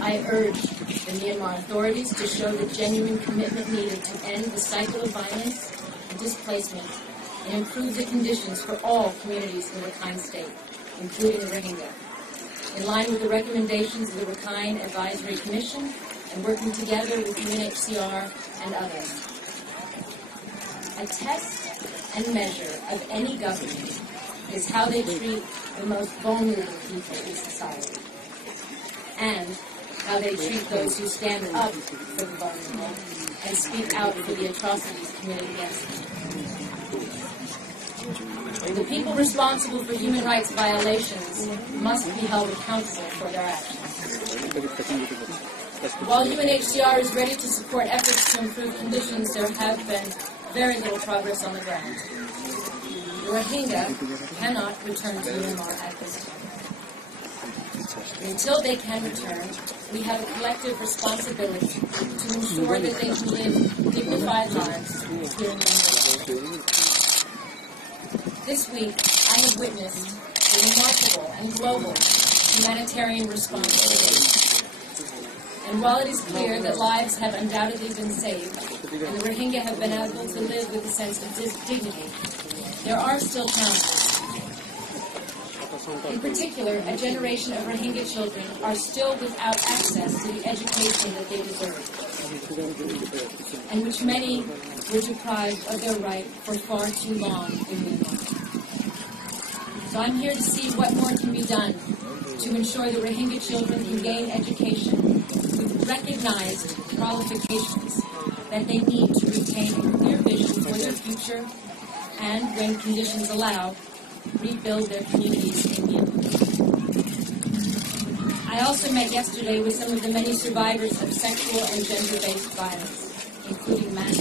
I urge the Myanmar authorities to show the genuine commitment needed to end the cycle of violence and displacement and improve the conditions for all communities in the Rakhine State, including the Rohingya, in line with the recommendations of the Rakhine Advisory Commission and working together with UNHCR and others. A test and measure of any government is how they treat the most vulnerable people in society, and how they treat those who stand up for the vulnerable and speak out for the atrocities committed against them. The people responsible for human rights violations must be held accountable for their actions. While UNHCR is ready to support efforts to improve conditions, there have been very little progress on the ground. The Rohingya cannot return to Myanmar at this time. Until they can return, we have a collective responsibility to ensure that they can live dignified lives here in Myanmar. This week, I have witnessed the remarkable and global humanitarian response to this. And while it is clear that lives have undoubtedly been saved, and the Rohingya have been able to live with a sense of dignity, there are still challenges. In particular, a generation of Rohingya children are still without access to the education that they deserve, and which many were deprived of their right for far too long in Myanmar. So I'm here to see what more can be done to ensure the Rohingya children can gain education with recognized qualifications that they need to retain a clear vision for their future and, when conditions allow, rebuild their communities in Myanmar. I also met yesterday with some of the many survivors of sexual and gender-based violence, including mass